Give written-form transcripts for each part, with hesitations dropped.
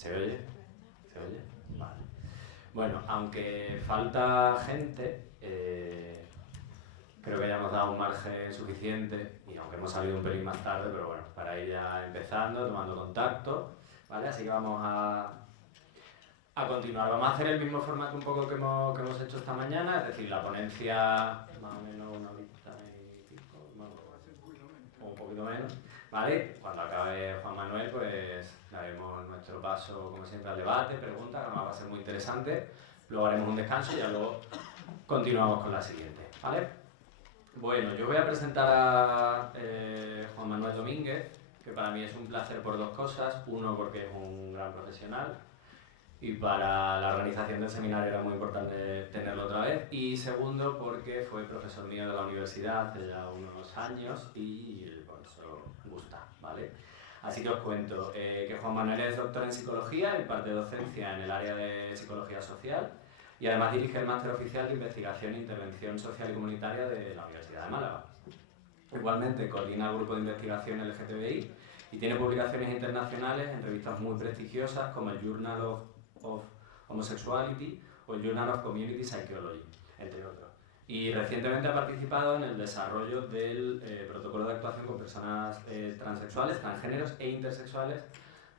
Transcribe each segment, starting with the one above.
¿Se oye? ¿Se oye? Vale. Bueno, aunque falta gente, creo que ya hemos dado un margen suficiente y aunque hemos salido un pelín más tarde, pero bueno, para ir ya empezando, tomando contacto, ¿vale? Así que vamos a continuar. Vamos a hacer el mismo formato un poco que hemos hecho esta mañana, es decir, la ponencia más o menos una horita y pico, bueno, o un poquito menos, ¿vale? Cuando acabe Juan Manuel, pues daremos nuestro paso, como siempre, al debate, preguntas, que además va a ser muy interesante. Luego haremos un descanso y ya luego continuamos con la siguiente, ¿vale? Bueno, yo voy a presentar a Juan Manuel Domínguez, que para mí es un placer por dos cosas. Uno, porque es un gran profesional y para la organización del seminario era muy importante tenerlo otra vez. Y segundo, porque fue profesor mío de la universidad hace ya unos años y por eso gusta, ¿vale? Así que os cuento que Juan Manuel es doctor en psicología, imparte docencia en el área de psicología social y además dirige el máster oficial de investigación e intervención social y comunitaria de la Universidad de Málaga. Igualmente coordina el grupo de investigación LGTBI y tiene publicaciones internacionales en revistas muy prestigiosas como el Journal of Homosexuality o el Journal of Community Psychology, entre otros. Y recientemente ha participado en el desarrollo del protocolo de actuación con personas transexuales, transgéneros e intersexuales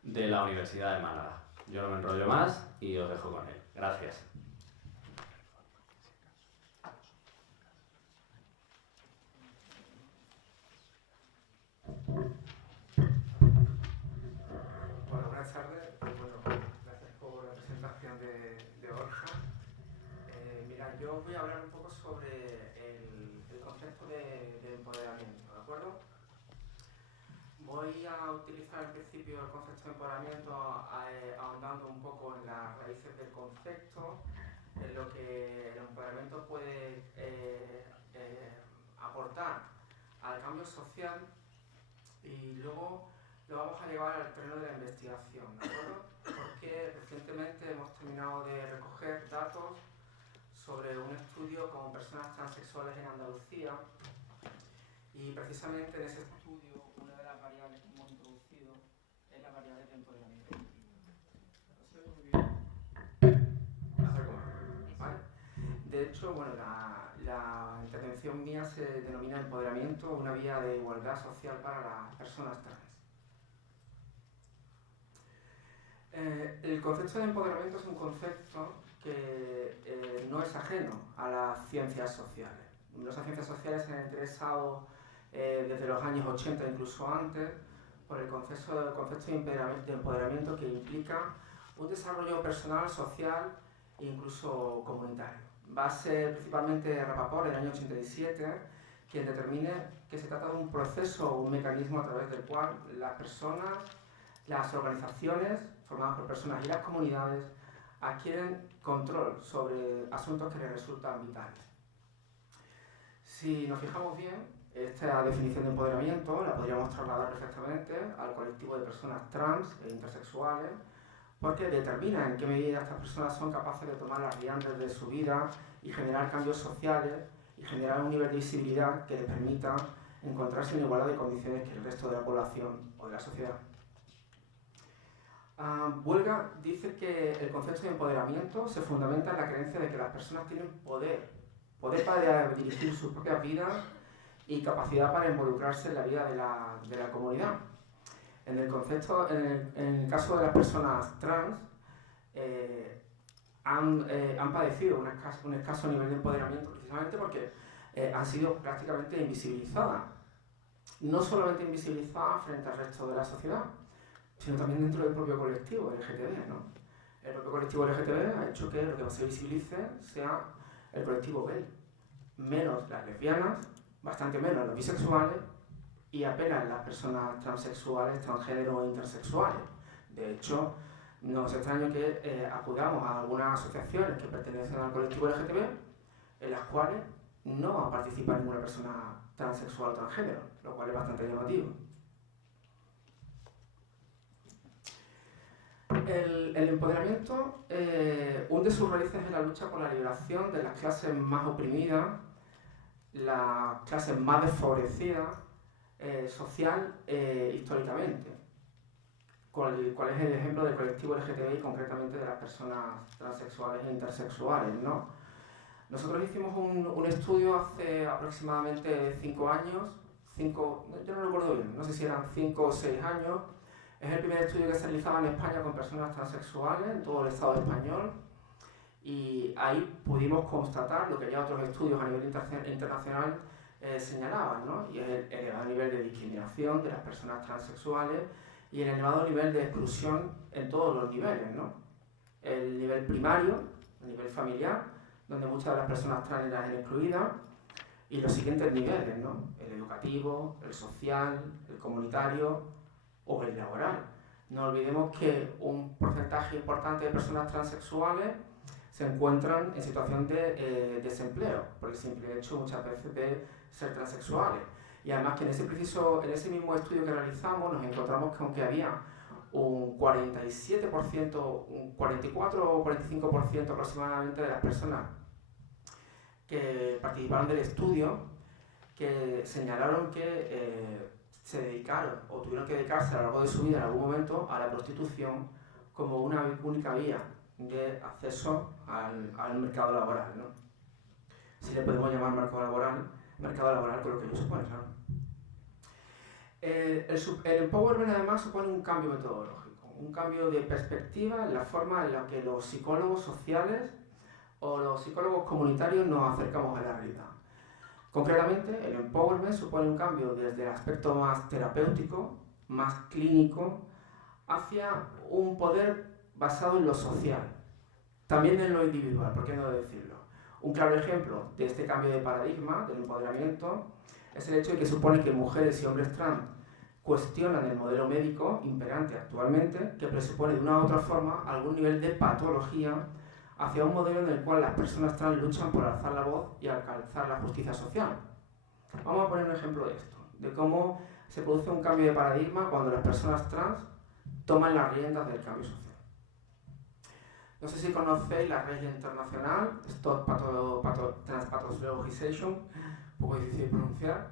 de la Universidad de Málaga. Yo no me enrollo más y os dejo con él. Gracias. Bueno, buenas tardes. Bueno, gracias por la presentación de Borja. Mira, yo os voy a hablar un poco sobre el concepto de empoderamiento, ¿de acuerdo? Voy a utilizar en principio el concepto de empoderamiento ahondando un poco en las raíces del concepto, en lo que el empoderamiento puede aportar al cambio social y luego lo vamos a llevar al terreno de la investigación, ¿de acuerdo? Porque recientemente hemos terminado de recoger datos sobre un estudio con personas transexuales en Andalucía y precisamente en ese estudio una de las variables que hemos introducido es la variable de empoderamiento. ¿Vale? De hecho, bueno, la intervención mía se denomina empoderamiento, una vía de igualdad social para las personas trans. El concepto de empoderamiento es un concepto que no es ajeno a las ciencias sociales. Las ciencias sociales se han interesado desde los años 80, incluso antes, por el concepto de empoderamiento que implica un desarrollo personal, social e incluso comunitario. Va a ser principalmente Rapaport en el año 87 quien determine que se trata de un proceso o un mecanismo a través del cual las personas, las organizaciones formadas por personas y las comunidades adquieren control sobre asuntos que les resultan vitales. Si nos fijamos bien, esta definición de empoderamiento la podríamos trasladar perfectamente al colectivo de personas trans e intersexuales, porque determina en qué medida estas personas son capaces de tomar las riendas de su vida y generar cambios sociales y generar un nivel de visibilidad que les permita encontrarse en igualdad de condiciones que el resto de la población o de la sociedad. Buelga dice que el concepto de empoderamiento se fundamenta en la creencia de que las personas tienen poder para dirigir sus propias vidas y capacidad para involucrarse en la vida de la comunidad. En el caso de las personas trans, han padecido un escaso nivel de empoderamiento precisamente porque han sido prácticamente invisibilizadas. No solamente invisibilizadas frente al resto de la sociedad, sino también dentro del propio colectivo LGTB, ¿no? El propio colectivo LGTB ha hecho que lo que se visibilice sea el colectivo gay, menos las lesbianas, bastante menos los bisexuales y apenas las personas transexuales, transgénero e intersexuales. De hecho, no es extraño que acudamos a algunas asociaciones que pertenecen al colectivo LGTB en las cuales no participa ninguna persona transexual o transgénero, lo cual es bastante llamativo. El empoderamiento hunde sus raíces en la lucha por la liberación de las clases más oprimidas, las clases más desfavorecidas social históricamente. cuál es el ejemplo del colectivo LGTBI, concretamente de las personas transexuales e intersexuales, ¿no? Nosotros hicimos un estudio hace aproximadamente 5 años, yo no recuerdo bien, no sé si eran 5 o 6 años. Es el primer estudio que se realizaba en España con personas transexuales en todo el Estado español, y ahí pudimos constatar lo que ya otros estudios a nivel internacional señalaban, ¿no? Y es el elevado nivel de discriminación de las personas transexuales y el elevado nivel de exclusión en todos los niveles, ¿no? El nivel primario, el nivel familiar, donde muchas de las personas trans eran excluidas, y los siguientes niveles, ¿no? El educativo, el social, el comunitario o el laboral. No olvidemos que un porcentaje importante de personas transexuales se encuentran en situación de desempleo, por el simple hecho muchas veces de ser transexuales. Y además que en ese mismo estudio que realizamos nos encontramos que aunque había un 47%, un 44 o 45% aproximadamente de las personas que participaron del estudio, que señalaron que se dedicaron o tuvieron que dedicarse a lo largo de su vida en algún momento a la prostitución como una única vía de acceso al mercado laboral, ¿no? Si le podemos llamar mercado laboral con lo que ello supone, claro. El empowerment además supone un cambio metodológico, un cambio de perspectiva en la forma en la que los psicólogos sociales o los psicólogos comunitarios nos acercamos a la realidad. Concretamente, el empowerment supone un cambio desde el aspecto más terapéutico, más clínico, hacia un poder basado en lo social, también en lo individual, ¿por qué no decirlo? Un claro ejemplo de este cambio de paradigma, del empoderamiento, es el hecho de que supone que mujeres y hombres trans cuestionan el modelo médico imperante actualmente, que presupone de una u otra forma algún nivel de patología hacia un modelo en el cual las personas trans luchan por alzar la voz y alcanzar la justicia social. Vamos a poner un ejemplo de esto, de cómo se produce un cambio de paradigma cuando las personas trans toman las riendas del cambio social. No sé si conocéis la red internacional Stop Transpathologization, un poco difícil de pronunciar,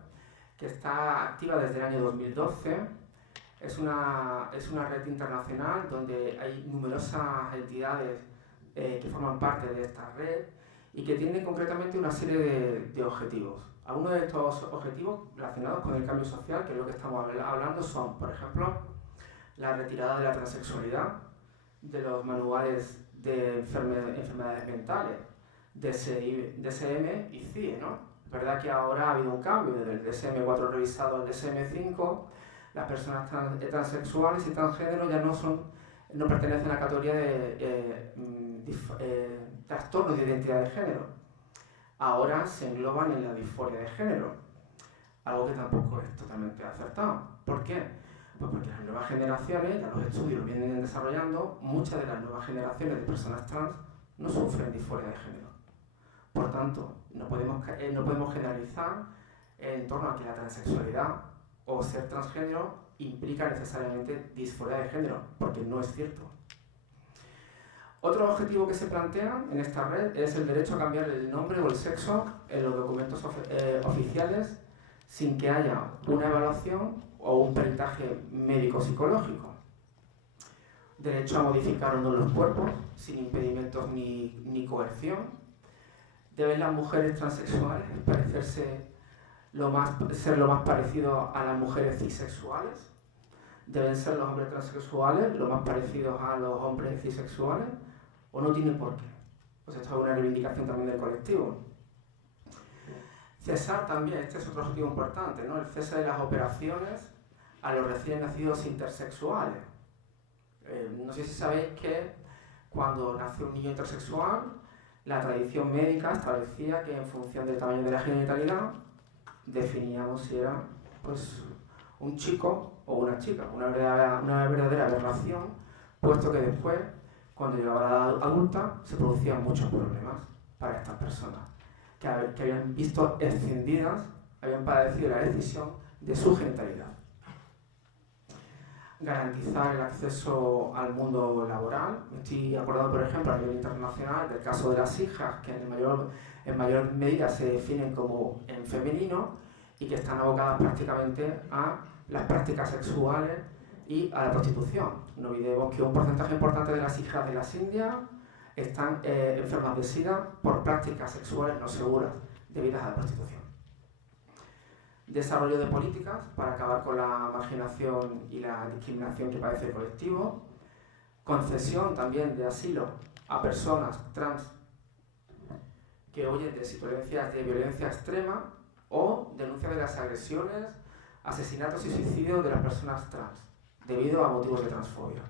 que está activa desde el año 2012. Es una red internacional donde hay numerosas entidades que forman parte de esta red y que tienen concretamente una serie de objetivos. Algunos de estos objetivos relacionados con el cambio social, que es lo que estamos hablando, son, por ejemplo, la retirada de la transexualidad, de los manuales de enfermedades mentales, DSM y CIE, ¿no? Es verdad que ahora ha habido un cambio, desde el DSM-4 revisado al DSM-5, las personas transexuales y transgénero ya no pertenecen a la categoría de trastornos de identidad de género. Ahora se engloban en la disforia de género, algo que tampoco es totalmente acertado. ¿Por qué? Pues porque las nuevas generaciones, ya los estudios lo vienen desarrollando, muchas de las nuevas generaciones de personas trans no sufren disforia de género. Por tanto, no podemos generalizar en torno a que la transexualidad o ser transgénero implica necesariamente disforia de género, porque no es cierto. Otro objetivo que se plantea en esta red es el derecho a cambiar el nombre o el sexo en los documentos oficiales sin que haya una evaluación o un peritaje médico-psicológico. Derecho a modificar o no los cuerpos sin impedimentos ni coerción. Deben las mujeres transexuales ser lo más parecido a las mujeres cisexuales. Deben ser los hombres transexuales lo más parecidos a los hombres cisexuales, o no tiene por qué. Pues esto es una reivindicación también del colectivo. Cesar también, este es otro objetivo importante, ¿no? El cese de las operaciones a los recién nacidos intersexuales. No sé si sabéis que cuando nace un niño intersexual, la tradición médica establecía que en función del tamaño de la genitalidad definíamos si era pues, un chico o una chica, una verdadera aberración, puesto que después, cuando llegaba a la edad adulta, se producían muchos problemas para estas personas, que habían visto escindidas, habían padecido la decisión de su genitalidad. Garantizar el acceso al mundo laboral. Me estoy acordando, por ejemplo, a nivel internacional del caso de las hijas, que en mayor medida se definen como en femenino y que están abocadas prácticamente a las prácticas sexuales y a la prostitución. No olvidemos que un porcentaje importante de las hijas de las Indias están enfermas de SIDA por prácticas sexuales no seguras debidas a la prostitución. Desarrollo de políticas para acabar con la marginación y la discriminación que padece el colectivo. Concesión también de asilo a personas trans que huyen de situaciones de violencia extrema o denuncia de las agresiones, asesinatos y suicidios de las personas trans debido a motivos de transfobia.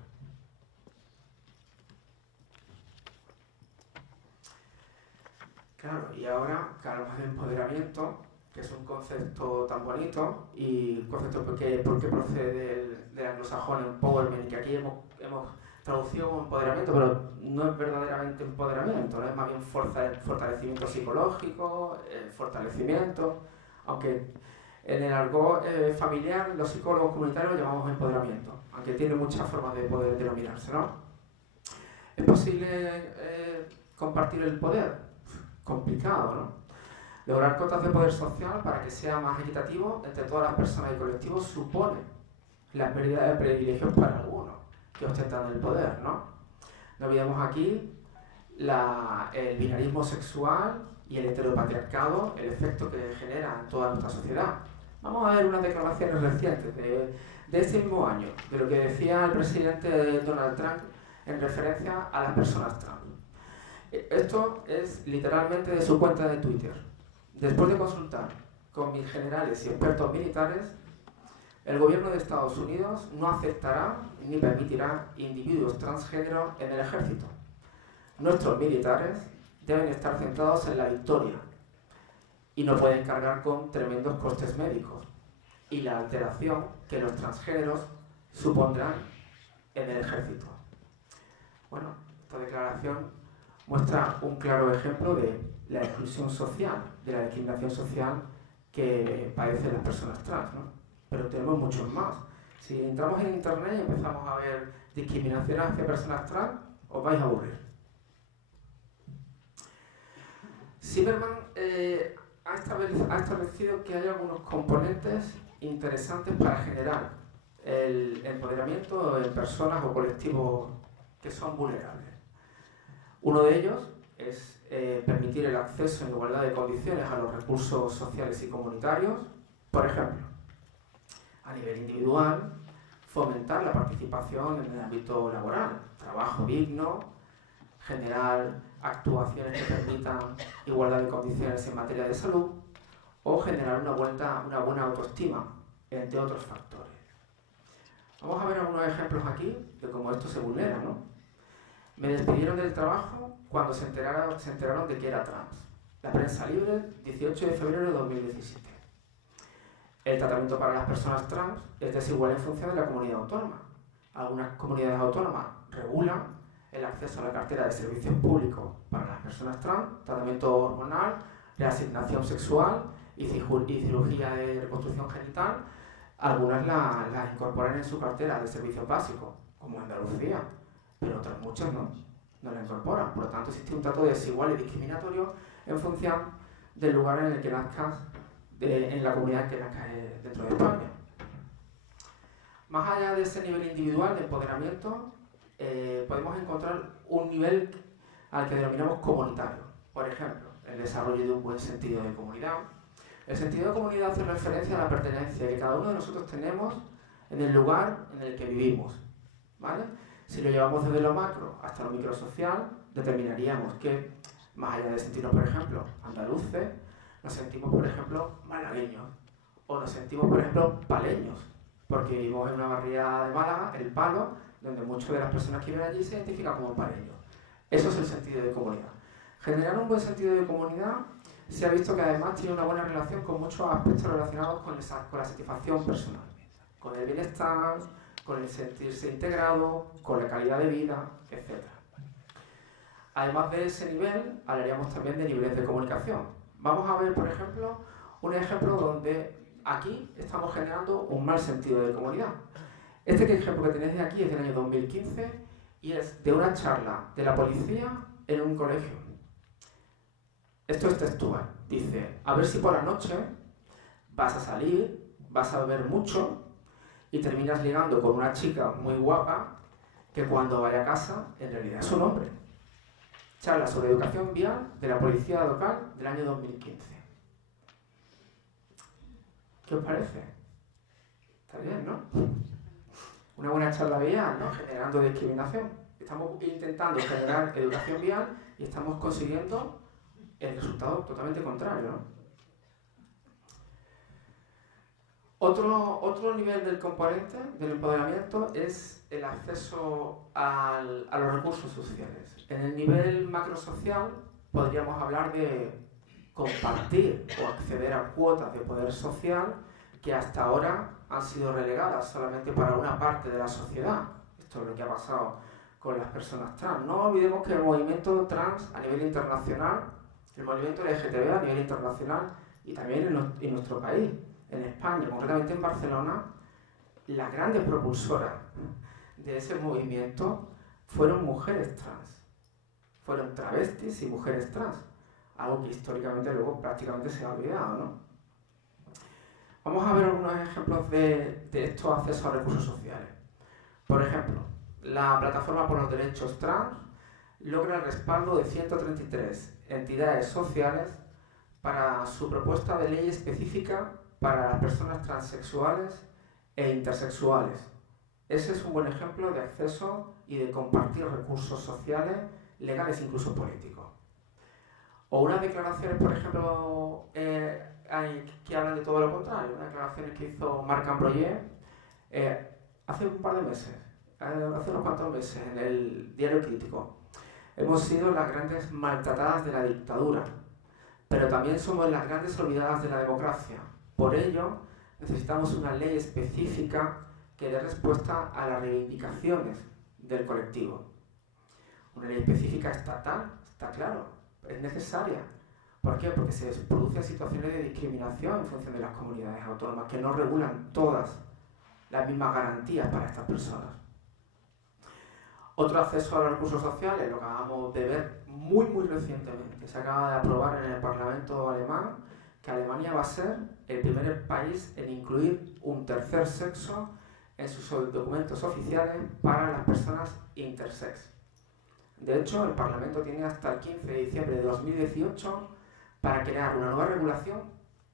Claro, y ahora que hablamos de empoderamiento, que es un concepto tan bonito y un concepto porque procede del anglosajón empowerment, que aquí hemos traducido como empoderamiento, pero no es verdaderamente empoderamiento, ¿no? Es más bien fortalecimiento psicológico, fortalecimiento, aunque en el argot familiar los psicólogos comunitarios lo llamamos empoderamiento, aunque tiene muchas formas de poder denominarse, ¿no? ¿Es posible compartir el poder? Complicado, ¿no? Lograr cotas de poder social para que sea más equitativo entre todas las personas y colectivos supone la pérdida de privilegios para algunos que ostentan el poder, ¿no? No olvidemos aquí el binarismo sexual y el heteropatriarcado, el efecto que genera en toda nuestra sociedad. Vamos a ver unas declaraciones recientes de este mismo año, de lo que decía el presidente Donald Trump en referencia a las personas trans. Esto es literalmente de su cuenta de Twitter. Después de consultar con mis generales y expertos militares, el gobierno de Estados Unidos no aceptará ni permitirá individuos transgénero en el ejército. Nuestros militares deben estar centrados en la victoria y no pueden cargar con tremendos costes médicos y la alteración que los transgéneros supondrán en el ejército. Bueno, esta declaración muestra un claro ejemplo de la exclusión social, de la discriminación social que padecen las personas trans, ¿no? Pero tenemos muchos más. Si entramos en internet y empezamos a ver discriminación hacia personas trans, os vais a aburrir. Zimmerman ha establecido que hay algunos componentes interesantes para generar el empoderamiento en personas o colectivos que son vulnerables. Uno de ellos es permitir el acceso en igualdad de condiciones a los recursos sociales y comunitarios, por ejemplo, a nivel individual, fomentar la participación en el ámbito laboral, trabajo digno, generar actuaciones que permitan igualdad de condiciones en materia de salud o generar una buena autoestima, entre otros factores. Vamos a ver algunos ejemplos aquí de cómo esto se vulnera, ¿no? Me despidieron del trabajo cuando se enteraron de que era trans. La prensa libre, 18 de febrero de 2017. El tratamiento para las personas trans es desigual en función de la comunidad autónoma. Algunas comunidades autónomas regulan el acceso a la cartera de servicios públicos para las personas trans, tratamiento hormonal, reasignación sexual y cirugía de reconstrucción genital. Algunas las incorporan en su cartera de servicios básicos, como Andalucía, pero otras muchas no la incorporan. Por lo tanto, existe un trato desigual y discriminatorio en función del lugar en el que nazcas, en la comunidad en que nazcas dentro de España. Más allá de ese nivel individual de empoderamiento, podemos encontrar un nivel al que denominamos comunitario. Por ejemplo, el desarrollo de un buen sentido de comunidad. El sentido de comunidad hace referencia a la pertenencia que cada uno de nosotros tenemos en el lugar en el que vivimos, ¿vale? Si lo llevamos desde lo macro hasta lo microsocial, determinaríamos que, más allá de sentirnos, por ejemplo, andaluces, nos sentimos, por ejemplo, malagueños, o nos sentimos, por ejemplo, paleños, porque vivimos en una barriada de Málaga, El Palo, donde muchas de las personas que viven allí se identifican como paleños. Eso es el sentido de comunidad. Generar un buen sentido de comunidad se ha visto que además tiene una buena relación con muchos aspectos relacionados con la satisfacción personal, con el bienestar, con el sentirse integrado, con la calidad de vida, etc. Además de ese nivel, hablaríamos también de niveles de comunicación. Vamos a ver, por ejemplo, un ejemplo donde aquí estamos generando un mal sentido de comunidad. Este ejemplo que tenéis de aquí es del año 2015 y es de una charla de la policía en un colegio. Esto es textual. Dice, a ver si por la noche vas a salir, vas a beber mucho y terminas ligando con una chica muy guapa que cuando vaya a casa en realidad es un hombre. Charla sobre educación vial de la policía local del año 2015. ¿Qué os parece? Está bien, ¿no? Una buena charla vial, ¿no? Generando discriminación. Estamos intentando generar educación vial y estamos consiguiendo el resultado totalmente contrario, ¿no? Otro nivel del componente del empoderamiento es el acceso a los recursos sociales. En el nivel macrosocial podríamos hablar de compartir o acceder a cuotas de poder social que hasta ahora han sido relegadas solamente para una parte de la sociedad. Esto es lo que ha pasado con las personas trans. No olvidemos que el movimiento trans a nivel internacional, el movimiento LGTB a nivel internacional y también en nuestro país, en España, concretamente en Barcelona, las grandes propulsoras de ese movimiento fueron mujeres trans, fueron travestis y mujeres trans, algo que históricamente luego prácticamente se ha olvidado, ¿no? Vamos a ver algunos ejemplos de estos accesos a recursos sociales. Por ejemplo, la Plataforma por los Derechos Trans logra el respaldo de 133 entidades sociales para su propuesta de ley específica para las personas transexuales e intersexuales. Ese es un buen ejemplo de acceso y de compartir recursos sociales, legales, incluso políticos. O unas declaraciones, por ejemplo, que hablan de todo lo contrario, unas declaraciones que hizo Marc Ambroyer hace un par de meses, hace unos cuantos meses, en el Diario Crítico. Hemos sido las grandes maltratadas de la dictadura, pero también somos las grandes olvidadas de la democracia. Por ello, necesitamos una ley específica que dé respuesta a las reivindicaciones del colectivo. Una ley específica estatal, está claro, es necesaria. ¿Por qué? Porque se producen situaciones de discriminación en función de las comunidades autónomas que no regulan todas las mismas garantías para estas personas. Otro acceso a los recursos sociales, lo que acabamos de ver muy recientemente. Se acaba de aprobar en el Parlamento alemán que Alemania va a ser el primer país en incluir un tercer sexo en sus documentos oficiales para las personas intersex. De hecho, el Parlamento tiene hasta el 15 de diciembre de 2018 para crear una nueva regulación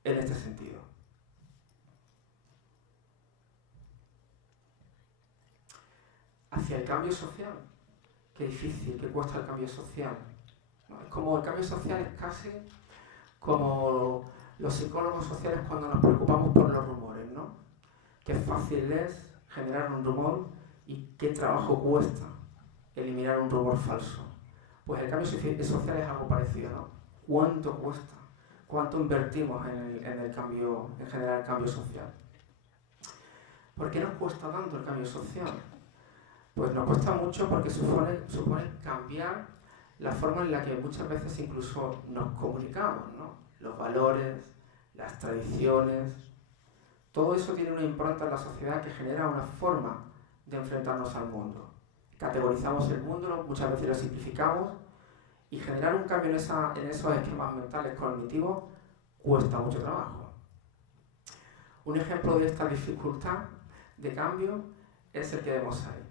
en este sentido. Hacia el cambio social. Qué difícil, qué cuesta el cambio social. ¿No? Es como el cambio social es casi como los psicólogos sociales cuando nos preocupamos por los rumores, ¿no? Qué fácil es generar un rumor y qué trabajo cuesta eliminar un rumor falso. Pues el cambio social es algo parecido, ¿no? ¿Cuánto cuesta? ¿Cuánto invertimos en generar el cambio social? ¿Por qué nos cuesta tanto el cambio social? Pues nos cuesta mucho porque supone cambiar la forma en la que muchas veces incluso nos comunicamos, ¿no? Los valores, las tradiciones, todo eso tiene una impronta en la sociedad que genera una forma de enfrentarnos al mundo. Categorizamos el mundo, muchas veces lo simplificamos, y generar un cambio en esos esquemas mentales cognitivos cuesta mucho trabajo. Un ejemplo de esta dificultad de cambio es el que vemos ahí.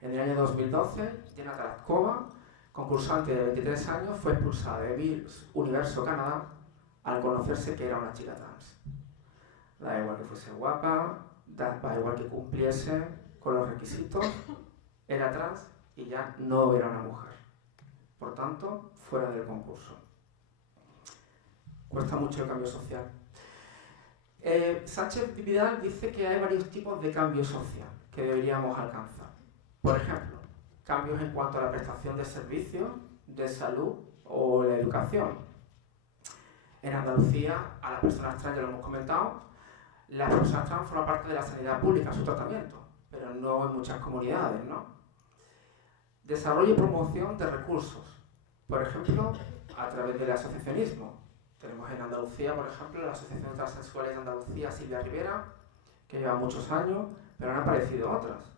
En el año 2012, Jenna Taraskova, concursante de 23 años, fue expulsada de Miss Universo Canadá al conocerse que era una chica trans. Da igual que fuese guapa, da igual que cumpliese con los requisitos, era trans y ya no era una mujer. Por tanto, fuera del concurso. Cuesta mucho el cambio social. Sánchez Vidal dice que hay varios tipos de cambio social que deberíamos alcanzar. Por ejemplo, cambios en cuanto a la prestación de servicios, de salud o la educación. En Andalucía, a las personas trans, ya lo hemos comentado, las personas trans forman parte de la sanidad pública, su tratamiento, pero no en muchas comunidades, ¿no? Desarrollo y promoción de recursos, por ejemplo, a través del asociacionismo. Tenemos en Andalucía, por ejemplo, la Asociación de Transexuales de Andalucía, Silvia Rivera, que lleva muchos años, pero han aparecido otras,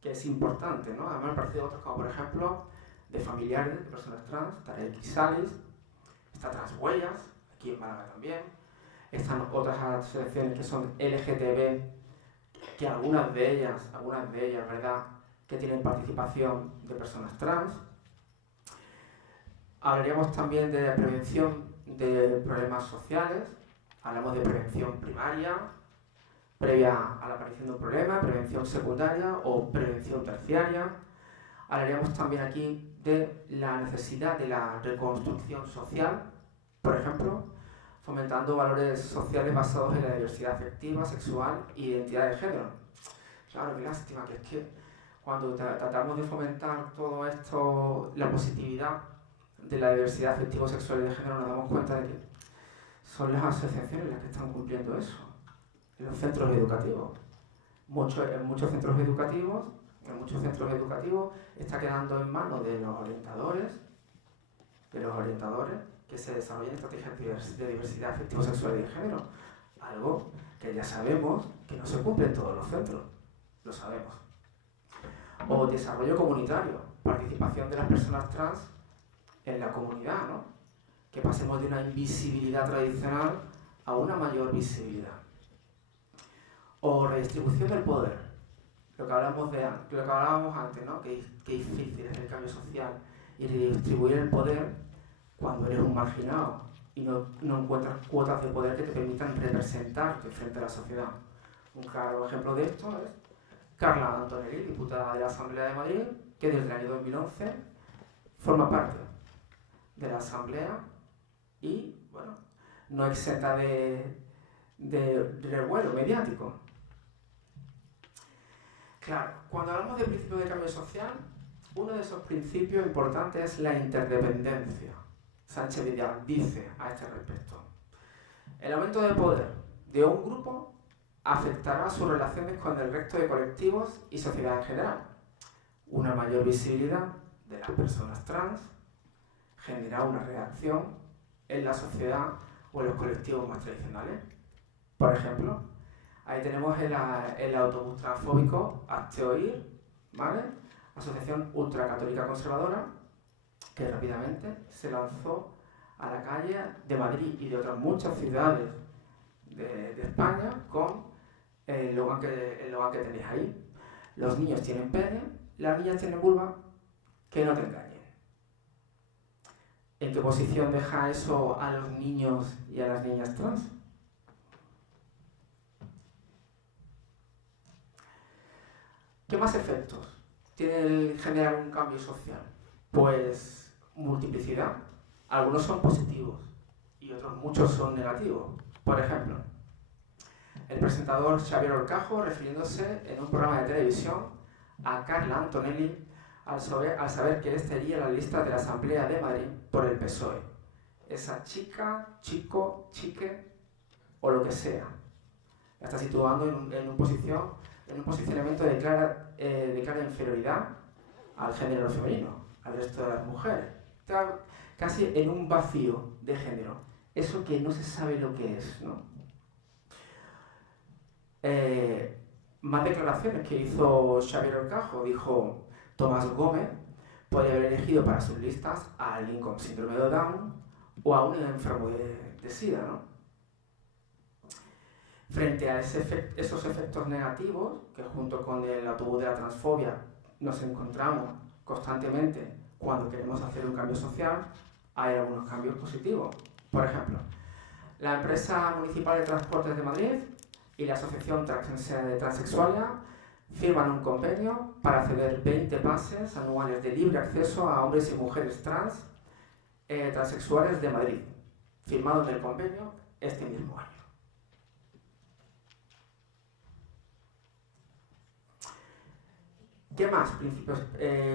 que es importante, ¿no? Además han aparecido otras como, por ejemplo, de familiares de personas trans, Tarek Salis, está Transhuellas, aquí en Málaga también, están otras asociaciones que son LGTB, que algunas de ellas, ¿verdad?, que tienen participación de personas trans. Hablaríamos también de prevención de problemas sociales. Hablamos de prevención primaria, previa a la aparición de un problema, prevención secundaria o prevención terciaria. Hablaríamos también aquí de la necesidad de la reconstrucción social, por ejemplo, fomentando valores sociales basados en la diversidad afectiva, sexual y identidad de género. Claro, qué lástima, que es que cuando tratamos de fomentar todo esto, la positividad de la diversidad afectivo-sexual y de género, nos damos cuenta de que son las asociaciones las que están cumpliendo eso, en los centros educativos. En muchos centros educativos está quedando en manos de los orientadores que se desarrollen estrategias de diversidad afectivo-sexual y de género. Algo que ya sabemos que no se cumple en todos los centros, lo sabemos. O desarrollo comunitario, participación de las personas trans en la comunidad, ¿no? Que pasemos de una invisibilidad tradicional a una mayor visibilidad. O redistribución del poder, lo que hablábamos antes, ¿no? Que difícil es el cambio social y redistribuir el poder cuando eres un marginado y no encuentras cuotas de poder que te permitan representarte frente a la sociedad. Un claro ejemplo de esto es Carla Antonelli, diputada de la Asamblea de Madrid, que desde el año 2011 forma parte de la Asamblea y, bueno, no exenta de revuelo mediático. Claro, cuando hablamos de principios de cambio social, uno de esos principios importantes es la interdependencia. Sánchez Vidal dice a este respecto: el aumento de poder de un grupo afectará sus relaciones con el resto de colectivos y sociedad en general. Una mayor visibilidad de las personas trans genera una reacción en la sociedad o en los colectivos más tradicionales. Por ejemplo, ahí tenemos el autobús transfóbico Hazte Oír, ¿vale? Asociación ultracatólica conservadora, que rápidamente se lanzó a la calle de Madrid y de otras muchas ciudades de España con el eslogan que tenéis ahí: los niños tienen pene, las niñas tienen vulva, que no te engañen. ¿En qué posición deja eso a los niños y a las niñas trans? ¿Qué más efectos tiene el generar un cambio social? Pues multiplicidad. Algunos son positivos y otros muchos son negativos. Por ejemplo, el presentador Xavier Horcajo, refiriéndose en un programa de televisión a Carla Antonelli, al saber que éste iría a la lista de la Asamblea de Madrid por el PSOE. Esa chica, chico, chique o lo que sea, la está situando en un posicionamiento de clara inferioridad al género femenino, al resto de las mujeres. Está casi en un vacío de género, eso que no se sabe lo que es, ¿no? Más declaraciones que hizo Xavier Horcajo. Dijo: Tomás Gómez podría haber elegido para sus listas a alguien con síndrome de Down o a un enfermo de SIDA, ¿no? Frente a esos efectos negativos, que junto con el autobús de la transfobia nos encontramos constantemente cuando queremos hacer un cambio social, hay algunos cambios positivos. Por ejemplo, la empresa municipal de transportes de Madrid y la asociación Transexualia firman un convenio para ceder 20 pases anuales de libre acceso a hombres y mujeres transexuales de Madrid, firmado en el convenio este mismo año. ¿Qué más principios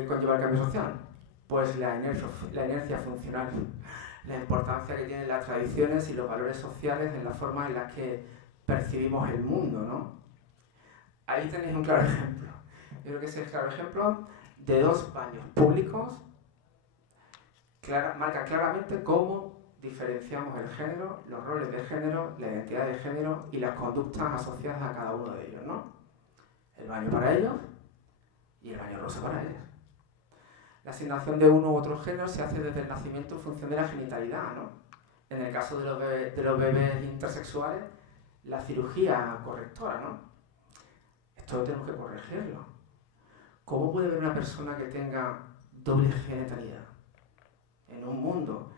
conlleva el cambio social? Pues la inercia funcional, la importancia que tienen las tradiciones y los valores sociales en la forma en la que percibimos el mundo, ¿no? Ahí tenéis un claro ejemplo. Yo creo que ese es el claro ejemplo de dos baños públicos. Marca claramente cómo diferenciamos el género, los roles de género, la identidad de género y las conductas asociadas a cada uno de ellos, ¿no? El baño para ellos y el baño rosa para ellas. La asignación de uno u otro género se hace desde el nacimiento en función de la genitalidad, ¿no? En el caso de los bebés intersexuales, la cirugía correctora, ¿no? esto tenemos que corregirlo. ¿Cómo puede haber una persona que tenga doble genitalidad en un mundo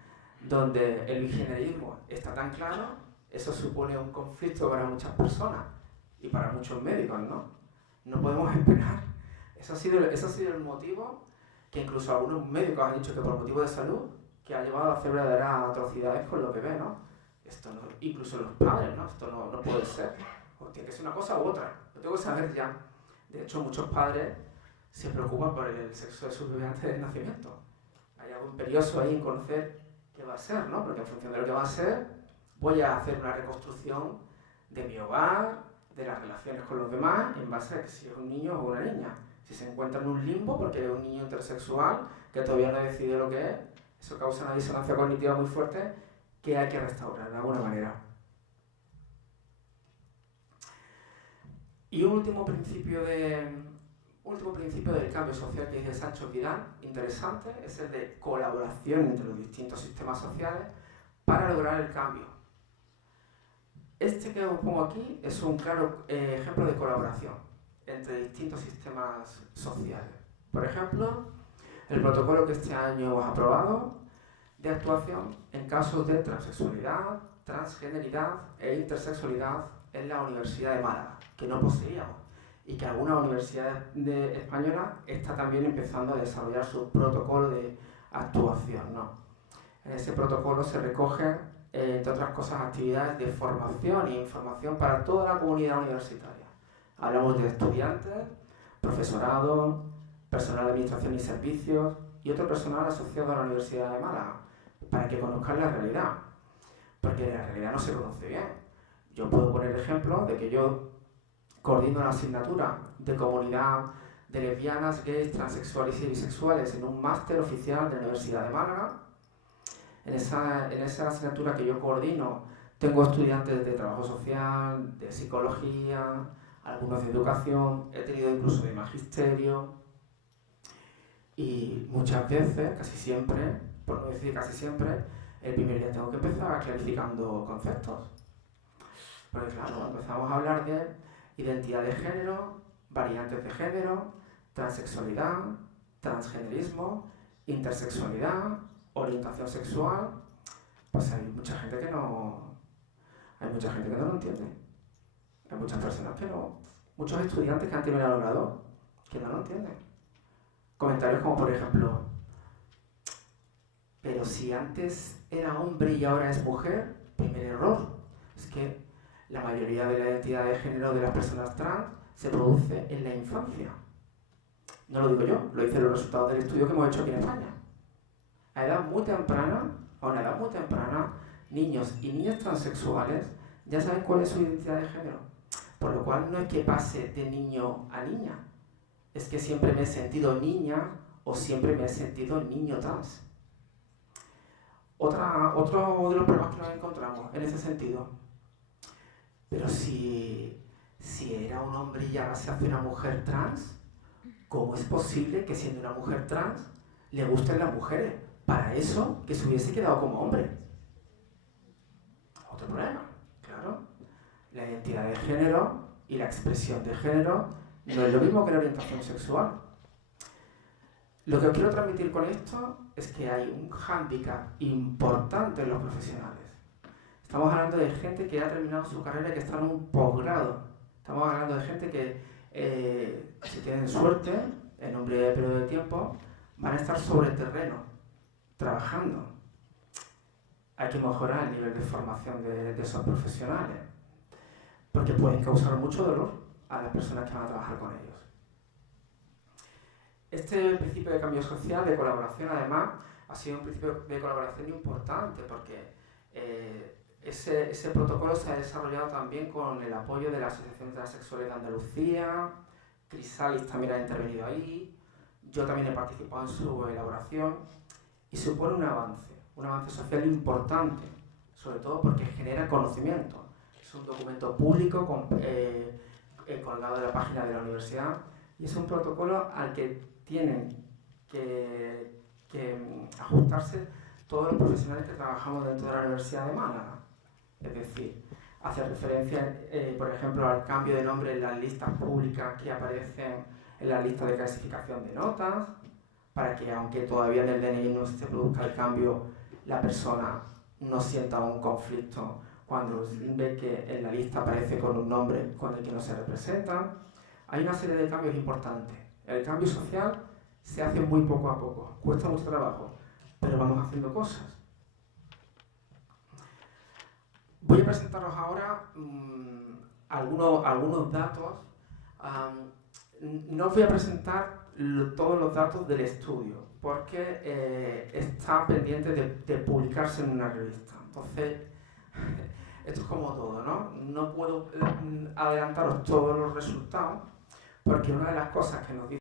donde el bigenerismo está tan claro? Eso supone un conflicto para muchas personas y para muchos médicos, ¿no? No podemos esperar. Eso ha sido el motivo que incluso algunos médicos han dicho que por motivo de salud, que ha llevado a hacer verdaderas atrocidades con los bebés, ¿no? Esto no, incluso los padres, ¿no? Esto no puede ser. O tiene que ser una cosa u otra. Lo tengo que saber ya. De hecho, muchos padres se preocupan por el sexo de sus bebés antes del nacimiento. Hay algo imperioso ahí en conocer qué va a ser, ¿no? Porque en función de lo que va a ser, voy a hacer una reconstrucción de mi hogar, de las relaciones con los demás, en base a que si es un niño o una niña. Si se encuentra en un limbo porque es un niño intersexual que todavía no ha decidido lo que es, eso causa una disonancia cognitiva muy fuerte que hay que restaurar de alguna manera. Y un último principio del cambio social que dice Sancho Vidal, interesante, es el de colaboración entre los distintos sistemas sociales para lograr el cambio. Este que os pongo aquí es un claro ejemplo de colaboración entre distintos sistemas sociales. Por ejemplo, el protocolo que este año hemos aprobado de actuación en casos de transexualidad, transgeneridad e intersexualidad en la Universidad de Málaga, que no poseíamos, y que alguna universidad española está también empezando a desarrollar su protocolo de actuación, ¿no? En ese protocolo se recogen, entre otras cosas, actividades de formación e información para toda la comunidad universitaria. Hablamos de estudiantes, profesorado, personal de administración y servicios y otro personal asociado a la Universidad de Málaga, para que conozcan la realidad, porque la realidad no se conoce bien. Yo puedo poner ejemplo de que yo coordino la asignatura de comunidad de lesbianas, gays, transexuales y bisexuales en un máster oficial de la Universidad de Málaga. En esa asignatura que yo coordino tengo estudiantes de trabajo social, de psicología, algunos de educación, he tenido incluso de magisterio y muchas veces, casi siempre, por no decir casi siempre, el primer día tengo que empezar clarificando conceptos. Porque claro, empezamos a hablar de identidad de género, variantes de género, transexualidad, transgenerismo, intersexualidad, orientación sexual, pues hay mucha gente que no lo entiende. Hay muchas personas que no, muchos estudiantes que han terminado el grado que no lo entienden. Comentarios como por ejemplo, pero si antes era hombre y ahora es mujer, primer error. Es que la mayoría de la identidad de género de las personas trans se produce en la infancia. No lo digo yo, lo dicen los resultados del estudio que hemos hecho aquí en España. A una edad muy temprana, niños y niñas transexuales ya saben cuál es su identidad de género. Por lo cual no es que pase de niño a niña, es que siempre me he sentido niña o siempre me he sentido niño trans. Otro de los problemas que nos encontramos en ese sentido. Pero si era un hombre y ahora se hace una mujer trans, ¿cómo es posible que siendo una mujer trans le gusten las mujeres? Para eso, que se hubiese quedado como hombre. Otro problema, claro. La identidad de género y la expresión de género no es lo mismo que la orientación sexual. Lo que os quiero transmitir con esto es que hay un hándicap importante en los profesionales. Estamos hablando de gente que ha terminado su carrera y que está en un posgrado. Estamos hablando de gente que, si tienen suerte, en un breve periodo de tiempo, van a estar sobre el terreno, trabajando. Hay que mejorar el nivel de formación de esos profesionales, porque pueden causar mucho dolor a las personas que van a trabajar con ellos. Este principio de cambio social, de colaboración, además, ha sido un principio de colaboración importante, porque ese protocolo se ha desarrollado también con el apoyo de la Asociación Transexuales de Andalucía, Crisalis también ha intervenido ahí, yo también he participado en su elaboración, y supone un avance social importante, sobre todo porque genera conocimiento. Es un documento público colgado de la página de la universidad y es un protocolo al que tienen que ajustarse todos los profesionales que trabajamos dentro de la Universidad de Málaga. Es decir, hace referencia, por ejemplo, al cambio de nombre en las listas públicas que aparecen en la lista de clasificación de notas, para que aunque todavía en el DNI no se produzca el cambio, la persona no sienta un conflicto cuando ve que en la lista aparece con un nombre con el que no se representa. Hay una serie de cambios importantes. El cambio social se hace muy poco a poco, cuesta mucho trabajo, pero vamos haciendo cosas. Voy a presentaros ahora algunos datos. No os voy a presentar todos los datos del estudio, porque está pendiente de publicarse en una revista. Entonces, esto es como todo, ¿no? No puedo adelantaros todos los resultados, porque una de las cosas que nos dice